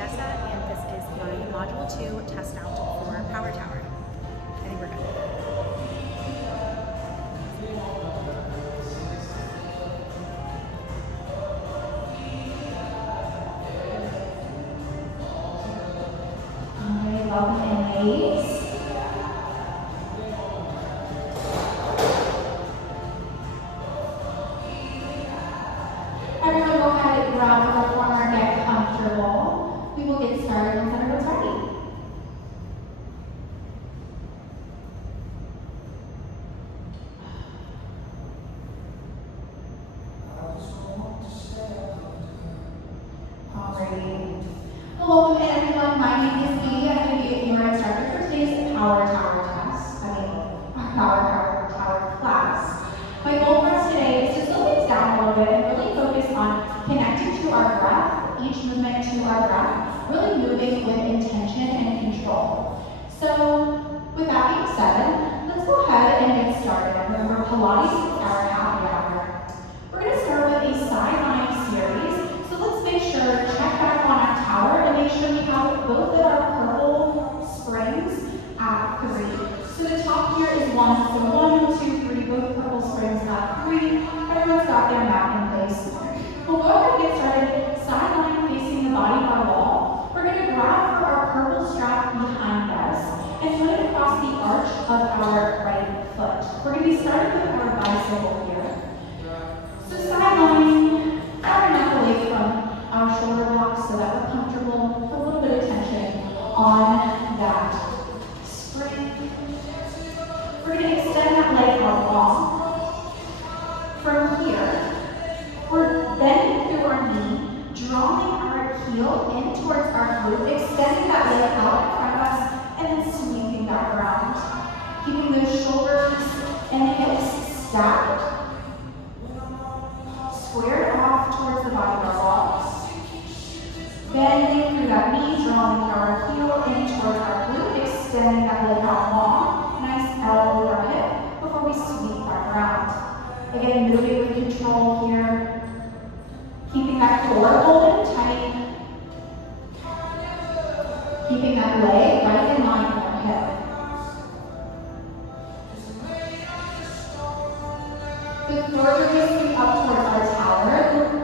Odessa, and this is my Module 2 test out for Power Tower. I think we're good. All right, welcome in, ladies. Everyone go ahead and grab the corner, get comfortable. We will get started once everyone's ready. Alrighty. Well, welcome in, everyone. My name is Dee. I'm going to be your instructor for today's Power Tower test. Power Tower class. My goal for us today is to slow things down a little bit and really focus on connecting to our breath, each movement to our breath, really moving with intention and control. So, with that being said, let's go ahead and get started. Remember, Pilates is our happy hour. We're going to start with a sideline series. So let's make sure, check back on our tower and make sure we have both of our purple springs at 3. So the top here is 1, so 1, 2, 3, both purple springs at 3. Everyone's got their mat in place. We'll go ahead and get started, sideline facing the body bar wall. We're going to grab for our purple strap behind us and put it across the arch of our right foot. We're going to be starting with our bicycle here. So sideline, far enough away from our shoulder blocks so that we're comfortable, a little bit of tension on that spring. We're going to extend that leg out long. From here, we're bending through our knee, drawing our heel in towards our glute, extending that leg out in front of us, and then sweeping back around. Keeping those shoulders and hips stacked, squared off towards the body of our wall. Bending through that knee, drawing our heel in towards our glute, extending that leg out long. Nice elbow with our hip before we sweep back around. Again, moving with control here. Keeping that core holding tight. Keeping that leg right in line with our hip. The further we sweep up towards our tower,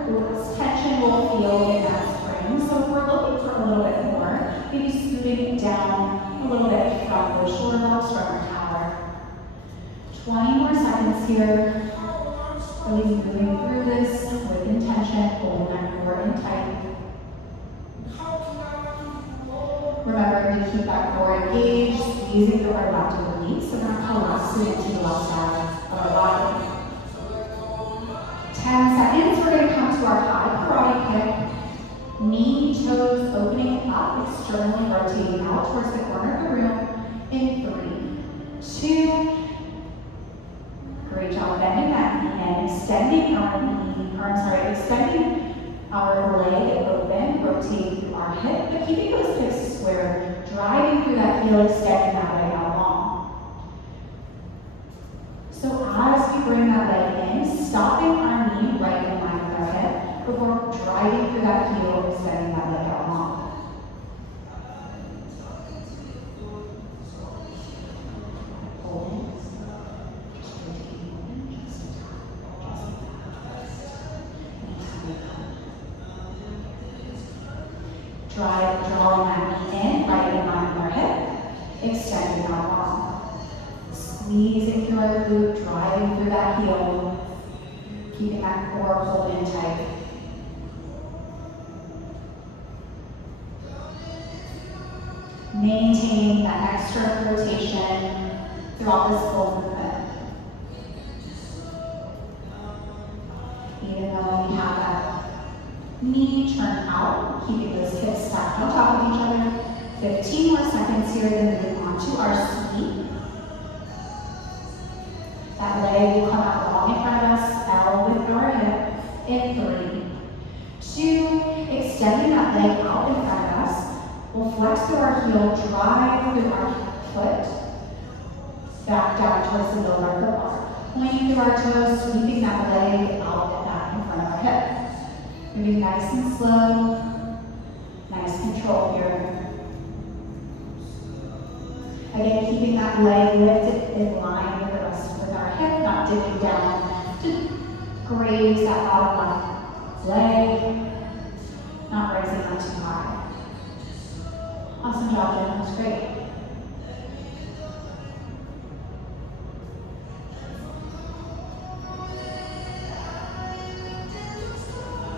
the less tension we'll feel in that spring. So if we're looking for a little bit more, maybe scooting down a little bit from the shoulder blocks from our tower. 20 more seconds here. Really moving through this with intention, holding that core in tight. Remembering to keep that core engaged, squeezing through our left obliques, so we're not collapsing into the left side of our body. 10 seconds, we're going to come to our high karate kick. Knee, toes opening up, externally rotating out towards the corner of the room in 3, 2, great job bending that knee and extending extending our leg open, rotating through our hip, but keeping those hips square, driving through that heel, extending that leg out long. So as we bring that leg in, stopping our knee right in line with our hip, before driving through that heel, extending that leg out long. Holding. Drawing that knee in, right in line with our hip, extending out long. Squeezing through our glute, driving through that heel, keeping that core holding tight. Maintaining that external rotation throughout this full movement. Even though we have that knee turn out, keeping those hips stacked on top of each other. 15 more seconds here, then move on to our sweep. That leg will come out long in front of us, L with our hip, in 3, 2, extending that leg out in front of us. We'll flex through our heel, drive through our foot, back down towards the middle of our foot bar. Pointing through our toes, sweeping that leg out and back in front of our hip. Moving nice and slow, nice Nice control here. Again, keeping that leg lifted in line with the rest of our hip, not dipping down to graze that bottom left leg, not raising up too high. Awesome job, Jen. That was great.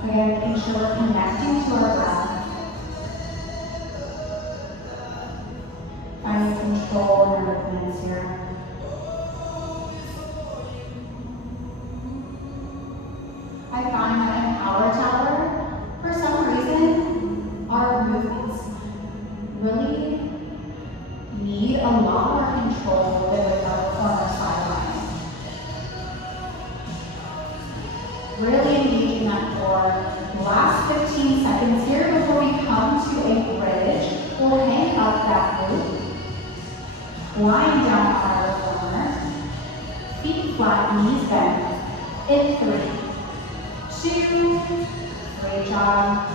Again, making sure we're connecting to our breath. Finding control in our movements here. I find that in Power Tower, for some reason, our movements really need a lot more control than with our former sideline. Really engaging that core. Last 15 seconds here before we come to a bridge. We'll hang up that loop. Lying down on our reformer. Feet flat, knees bent. In 3, 2, great job.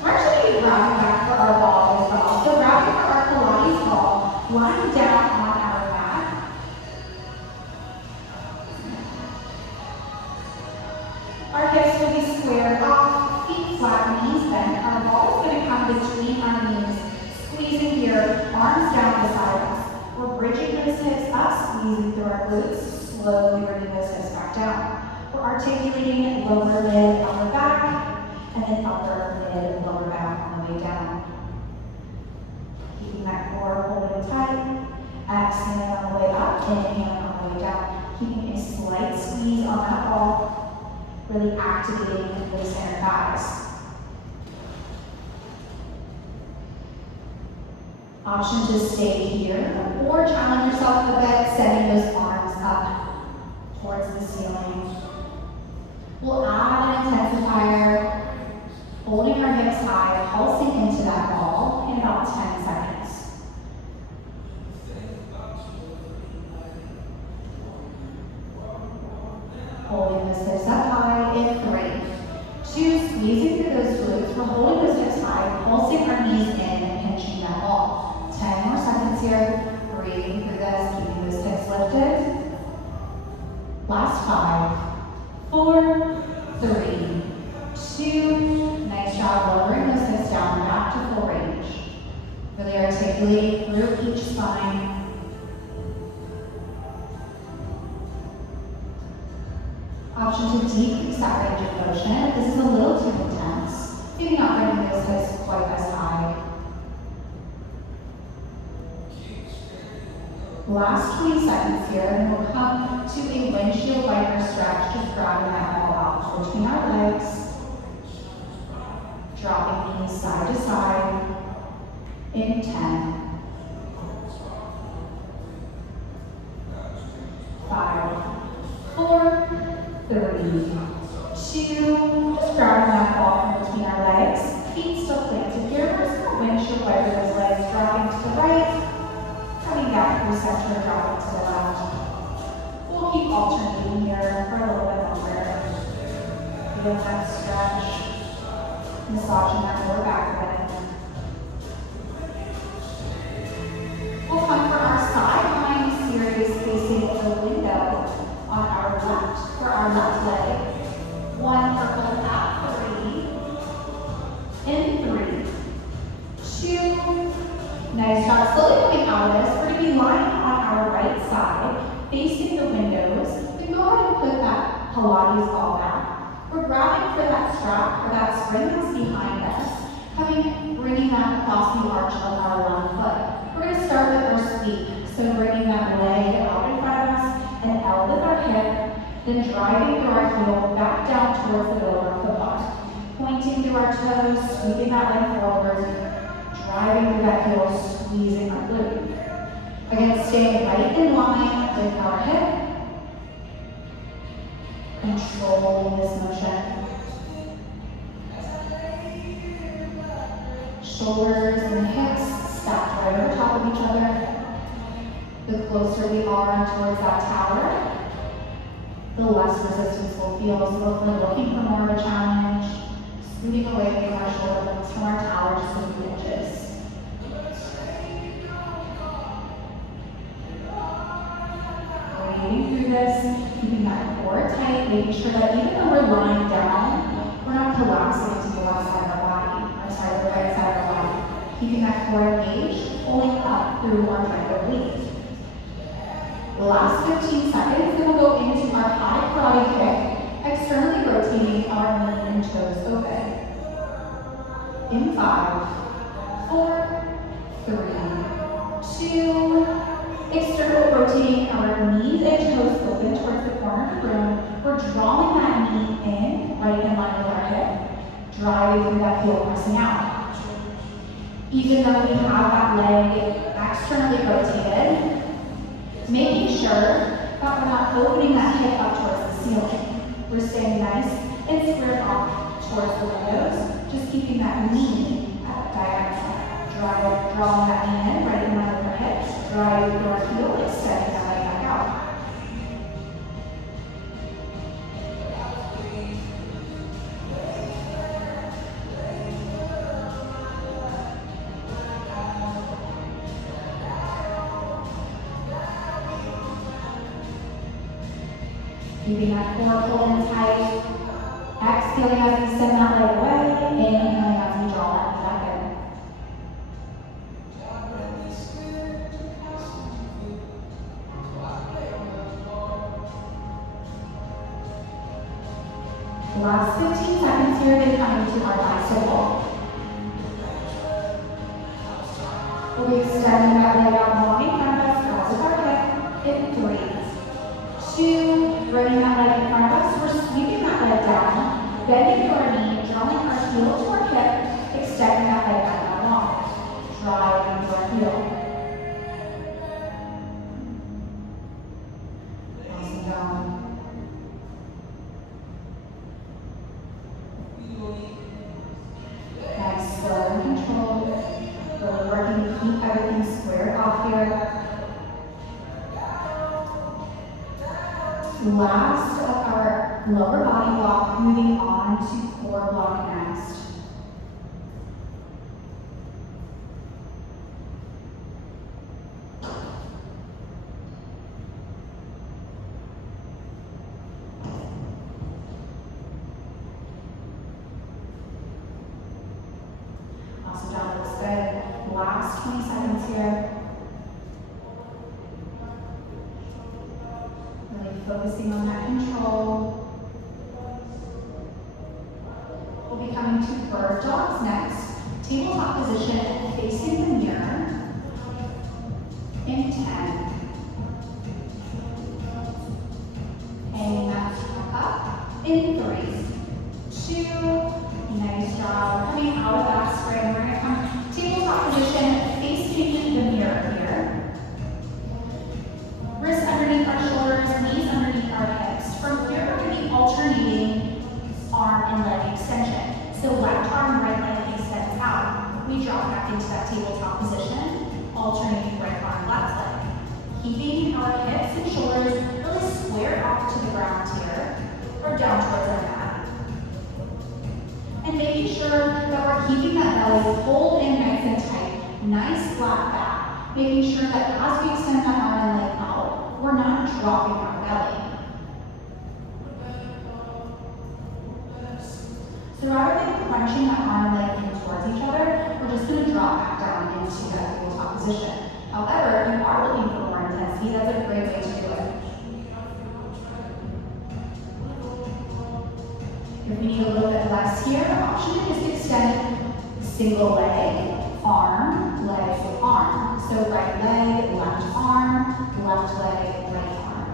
We're actually going to be grabbing back for our ball as well. So grabbing for our Pilates ball, lying down on our mat. Our hips will be squared off, feet flat, knees bent. Our ball is going to come between our knees, squeezing here, arms down beside us. We're bridging those hips up, squeezing through our glutes, slowly bringing those hips back down. We're articulating lower mid, upper back, and then upper mid, lower back on the way down. Keeping that core holding tight. Exhaling on the way up, inhaling on the way down. Keeping a slight squeeze on that ball, really activating those inner thighs. Option to stay here, or challenge yourself a bit, setting those arms up towards the ceiling. We'll add an intensifier, holding our hips high, pulsing into that ball in about 10 seconds. Holding those hips up high in 3, 2, squeezing through those glutes. We're holding those hips high, pulsing our knees in and pinching that ball. 10 more seconds here. Breathing through this, keeping those hips lifted. Last 5, 4, 3, 2. Nice job lowering those hips down back to full range. Really articulating through each spine. Option to decrease that range of motion. If this is a little too intense, maybe not bringing those hips quite as high. Last 20 seconds here, and we'll come to a windshield wiper stretch, just grabbing that ball out between our legs. Dropping knees side to side in 10, 5, 4, 3, 2. Just grabbing that ball from between our legs. Feet still planted here. We're just going to windshield wiper those legs, dropping to the right. Coming back through center, dropping to the left. We'll keep alternating here for a little bit longer. Feel that stretch, massaging that lower back leg. We'll come for our sideline series facing the window on our left, for our left leg. 1 circle at 3, in 3, 2. Nice job. Slowly coming out of this, we're going to be lying on our right side, facing the windows. Then go ahead and put that Pilates ball back. We're grabbing for that strap, or that spring that's behind us, bringing that across the arch of our left foot. We're going to start with our sweep. So bringing that leg out in front of us and out with our hip, then driving through our heel back down towards the middle of our foot bar. Pointing through our toes, sweeping that leg forward. Driving through that heel, squeezing our glute. Again, staying right in line with our hip. Controlling this motion. Shoulders and hips stacked right over top of each other. The closer we are towards that tower, the less resistance we'll feel. So if we're looking for more of a challenge, moving away from our shoulder blades from our tower just a few inches. Breathing through this, keeping that core tight, making sure that even though we're lying down, we're not collapsing to the left side of our body, or sorry, the right side of our body. Keeping that core engaged, pulling up through our right oblique. The last 15 seconds, then we'll go into our high karate kick, externally rotating our knee and toes open. In 5, 4, 3, 2, external rotating our knees and toes open towards the corner of the room. We're drawing that knee in, right in line with our hip, driving through that heel, pressing out. Even though we have that leg externally rotated, making sure that we're not opening that hip up towards the ceiling. We're staying nice and squared off towards the windows, just keeping that knee at the diagonal. Drawing that knee in, right in line with our hip, driving through our heel, extending that leg back out. Keeping that core pulled in tight. Exhaling as we send that leg away. Inhaling as we draw that knee back in. The last 15 seconds here, then coming to our bicycle. We'll be extending that leg out long in front of us, cross with our hip, in 3, 2, bringing that leg in front of us, we're sweeping that leg down, bending through our knee, drawing our heel to our hip, extending that leg back out long, driving through our heel. Passing down. Nice, slow and controlled. Really working to keep everything squared off here. Last of our lower body block, moving on to core block next. Awesome job, looks good. Last 20 seconds here. Focusing on that control. We'll be coming to bird dogs next. Tabletop position, facing the mirror. In 10. Hanging that strap up. In 3, 2. Nice job. Coming out of that spring, we're going to come tabletop position, facing the mirror here. Wrists underneath our shoulders, knees underneath our hips. From here, we're going to be alternating arm and leg extension. So left arm, right leg extends out. We drop back into that tabletop position, alternating right arm, left leg. Keeping our hips and shoulders really square off to the ground here, or down towards our mat. And making sure that we're keeping that belly pulled in nice and tight, nice flat back. Making sure that as we extend that arm and leg out, we're not dropping our belly. So rather than crunching that arm and leg in towards each other, we're just going to drop back down into that tabletop position. However, if you are looking for more intensity, that's a great way to do it. If we need a little bit less here, the option is just extend single leg, arm, leg, arm. So right leg, left arm, left leg, right arm.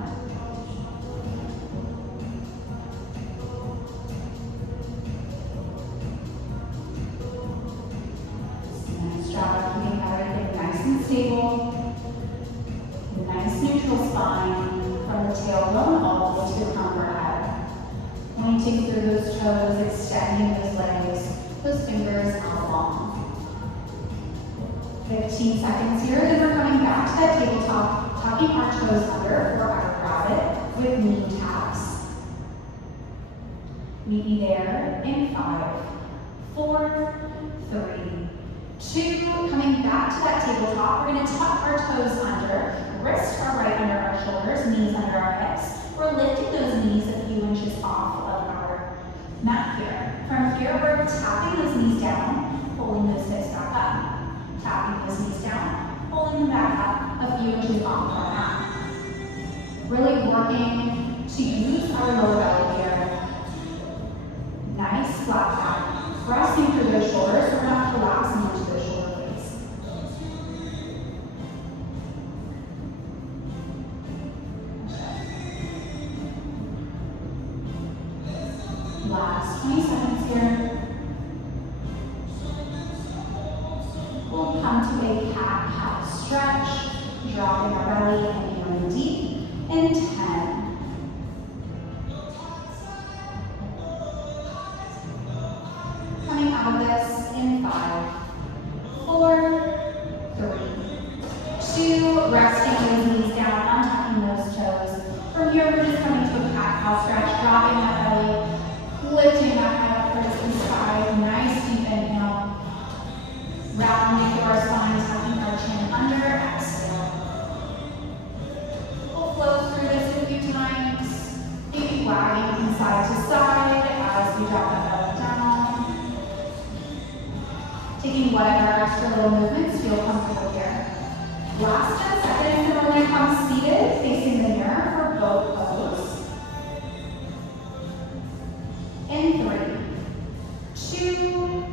Nice job keeping everything nice and stable. Nice neutral spine from the tailbone all the way to the crown of our head. Pointing through those toes, extending those legs, those fingers out long. 15 seconds here, then we're coming back to that tabletop, tucking our toes under for our rabbit with knee taps. Meet me there in 5, 4, 3, 2. Coming back to that tabletop, we're going to tuck our toes under, wrists are right under our shoulders, knees under our hips. We're lifting those knees a few inches off of our mat here. From here, we're tapping those knees down, pulling those hips back up. Tapping those knees down, pulling them back up a few inches off of our mat. Really working to use our lower belly here. Nice flat back. Pressing through those shoulders, we're not collapsing into those shoulder blades. Last 20 seconds here. We'll come to a cat-cow stretch, dropping our belly and inhaling deep. In 10. Coming out of this in 5, 4, 3, 2. Resting those knees down, untucking those toes. From here, we're just coming to a cat-cow stretch, dropping that belly, lifting that head up towards the side. Nice deep inhale. Rounding through our spine, tucking our chin under. Exhale. We'll flow through this a few times. Maybe wagging from side to side as we drop that belly down. Taking whatever extra little movements feel comfortable here. Last 10 seconds, and we're going to come seated, facing the mirror for both pose. In 3, 2,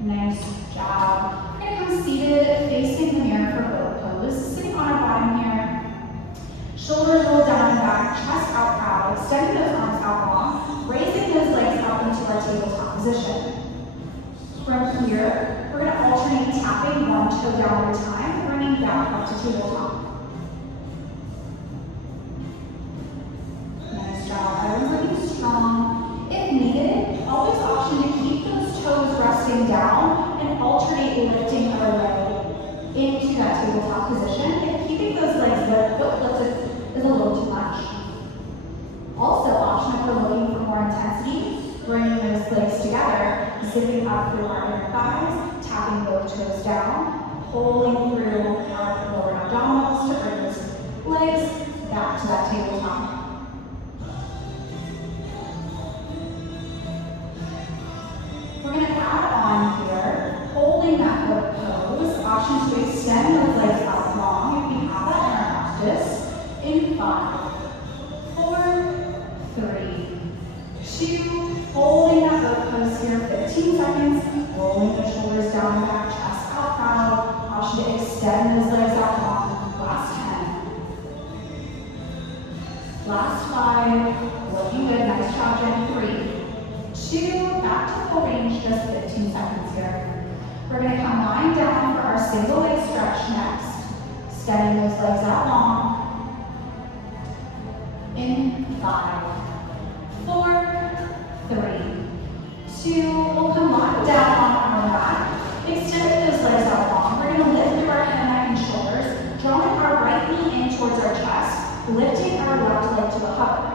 nice job. We're going to come seated, facing the mirror for both pose. Sitting on our bottom here. Shoulders roll down and back, chest out proud, extending those arms out long, raising those legs up into our tabletop position. From here, we're going to alternate tapping one toe down at a time, bringing back up to tabletop. Nice job. Everyone's looking strong. If needed, always option to keep those toes resting down and alternate lifting our leg into that tabletop position. If keeping those legs foot lifted is a little too much. Also, option if we're looking for more intensity, bringing those legs together, zipping up through our inner thighs, tapping both toes down, pulling through our lower abdominals to bring those legs back to that tabletop. We're going to add on here, holding that foot pose, option to extend those legs out long if we have that in our practice. In 5, 4, 3, 2, holding that boat pose here, 15 seconds, rolling the shoulders down and back, chest out proud, option to extend those legs out long, last 10. Last 5, looking good, nice job, Jen. 3, 2, back to full range, just 15 seconds here. We're going to come lying down for our single leg stretch next, extending those legs out long. In 5, 4, 3, 2, we'll come lying down on our back, extending those legs out long. We're going to lift through our head, neck, and shoulders, drawing our right knee in towards our chest, lifting our left leg to a hover.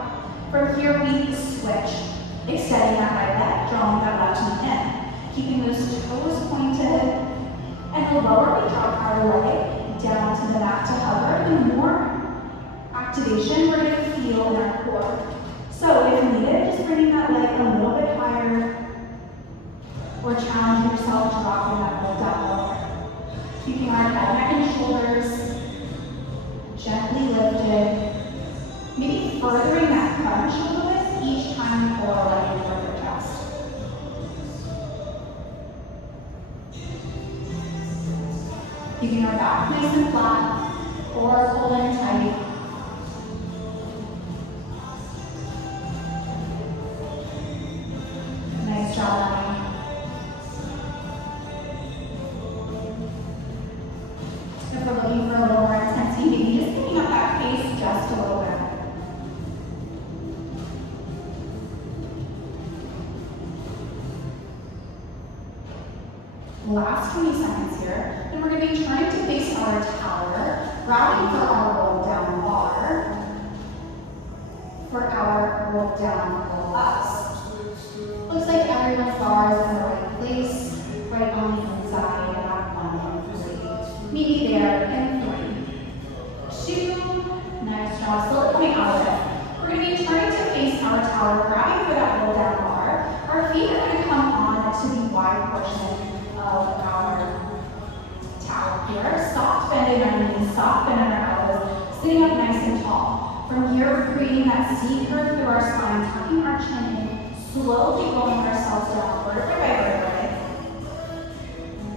From here, we switch, extending that right leg, drawing that left knee in, keeping those toes pointed, and the lower we drop our leg down to the mat to hover, the more activation we're going to feel in our core. So if needed, just bringing that leg a little bit higher or challenging yourself, dropping that leg down lower. Keeping our head, neck, and shoulders gently lifted. Maybe furthering that crunch a little bit each time we pull our leg in towards our chest. Keeping our back nice and flat or pull in tight. Nice job, Abby. If we're looking for a little more intensity, maybe just picking up that pace just a little bit. Last 20 seconds here, and we're going to be trying to face our tower, rounding for our roll down bar, for our roll down roll ups. Looks like everyone's bar is in the right place. right on the inside of that 1 and 3. Meet me there in 3, 2, nice job, slowly coming out of it. We're going to be turning to face our tower, grabbing for that roll down bar. Our feet are going to come on to the wide portion of our tower here. Soft bend in our knees, soft bend in our elbows, sitting up nice and tall. From here, we're creating that C curve through our spine, tucking our chin in, slowly rolling ourselves down vertebrae by vertebrae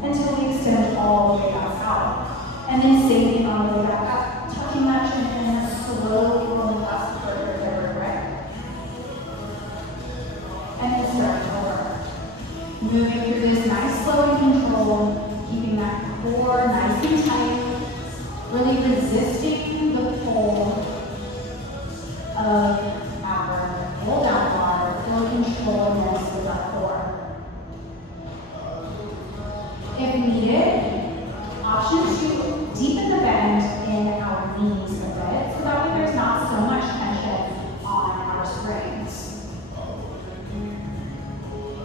until we extend all the way back out. And then sailing on the way back up, tucking that chin in, slowly rolling up vertebrae by vertebrae. And then starting over. Moving through this nice, slow and controlled, keeping that core nice and tight, really resisting the pull of our roll down bar, really controlling this with our core. If needed, option 2, deepen the bend in our knees a bit, so that way there's not so much tension on our springs.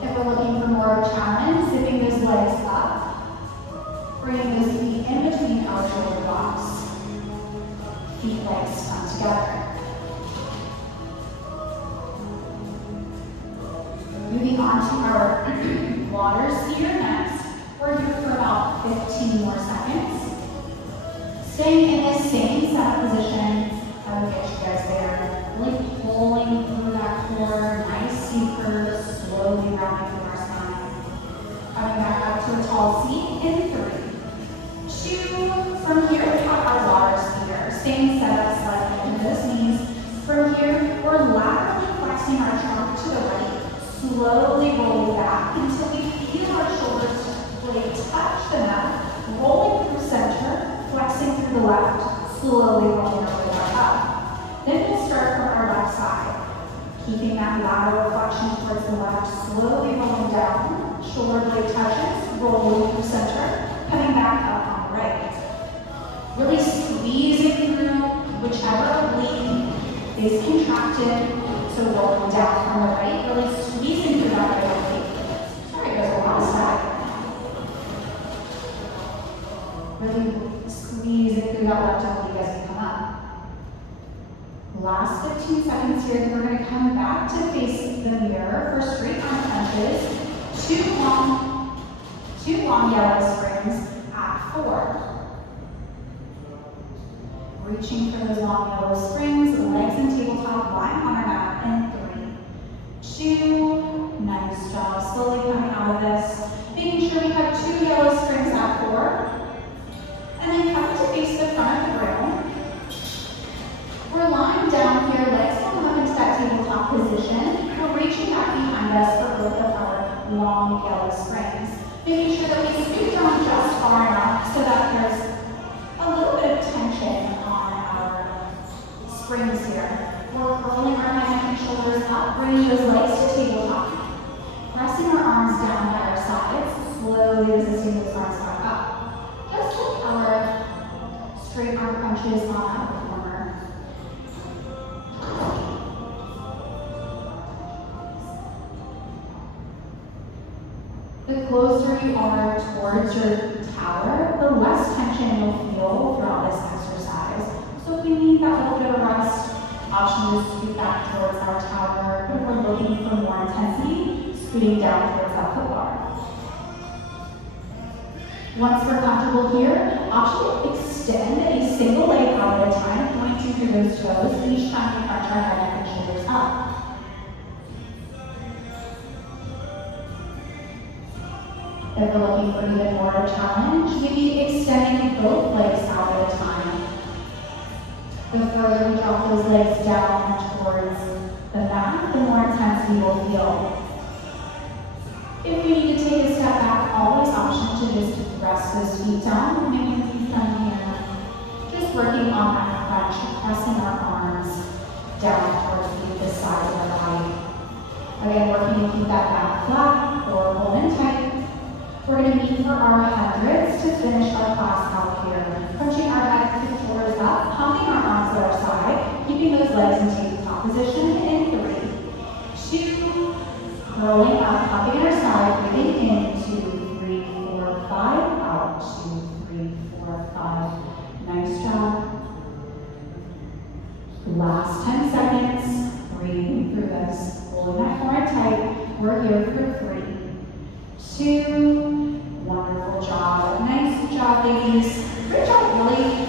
If we're looking for more of a challenge, zipping those legs up, bringing those feet in between our shoulder blocks, feet legs come together. Moving on to our water skier next. We're here for about 15 more seconds. Staying in this same setup position, I will get you guys there. Really pulling through that core, nice C curve, slowly rounding through our spine. Coming back up to a tall seat in 3, 2. From here, we have our water skier. Same setup, slightly into those knees. From here, we're laterally flexing our trunk to the right. Slowly rolling back until we feel our shoulders blade touch the mat, rolling through center, flexing through the left, slowly rolling our way back up. Then we'll start from our left side, keeping that lateral flexion towards the left, slowly rolling down, shoulder blade touches, rolling through center, coming back up on the right. Really squeezing through whichever oblique is contracted. So rolling down from the right, really squeezing through that right oblique. Sorry, it goes a lot side. Really squeezing through that left oblique as we come up. Last 15 seconds here, then we're going to come back to face the mirror for straight arm crunches. Two long yellow springs at 4. Reaching for those long yellow springs, legs and tabletop lying on our mat in 3, 2, nice job. Slowly coming out of this, making sure we have 2 yellow springs at 4. And then coming to face the front of the room. We're lying down here, legs come up into that tabletop position. We're reaching back behind us for both of our long yellow springs. Making sure that we scoot down just far enough so that there's a little bit of tension on our springs here. We're rolling our neck and shoulders up, bringing those legs to tabletop. Pressing our arms down by our sides, slowly resisting those arms back up. Just like our straight arm crunches on our performer. The closer you are towards your tower, the less tension you'll feel throughout this exercise. So if we need that little bit of rest, option is to scoot back towards our tower. If we're looking for more intensity, scooting down towards that foot bar. Once we're comfortable here, option to extend a single leg out at a time, pointing through those toes, each time we crunch our head, neck, and shoulders up. If we're looking for even more of a challenge, maybe extending both legs out at a time. The further we drop those legs down towards the mat, the more intensity we'll feel. If we need to take a step back, always option to just rest those feet down, maybe from here. Just working on that crunch, pressing our arms down towards the side of our body. Again, working to keep that back flat or hold in tight. We're going to meet for our hundreds to finish our class out here. Crunching our head to the shoulders up, pumping our arms at our side, keeping those legs in tabletop position in 3, 2, rolling up, pumping our side, breathing in 2, 3, last 10 seconds, breathing through this, holding that core tight. We're here for 3, 2, wonderful job. Nice job, ladies. Great job, really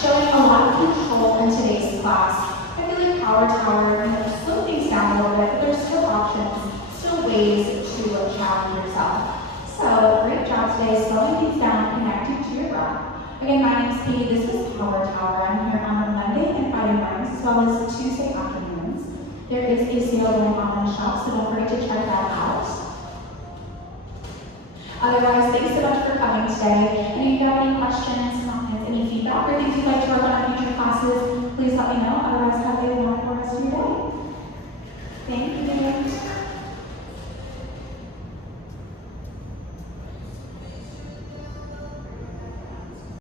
showing a lot of control in today's class. I feel like Power Tower, slow things down a little bit, but there's still options, still ways to challenge yourself. So, great job today, slowing things down, connecting to your breath. Again, my name is Katie. This is Power Tower. I'm here on Monday and Friday mornings, as well as Tuesday afternoons. There is a sale going on in the shop, so don't forget to check that out. Otherwise, thanks so much for coming today. And if you have any questions, comments, any feedback, or things you'd like to work on in future classes, please let me know. Otherwise, have a wonderful rest of your day. Thank you.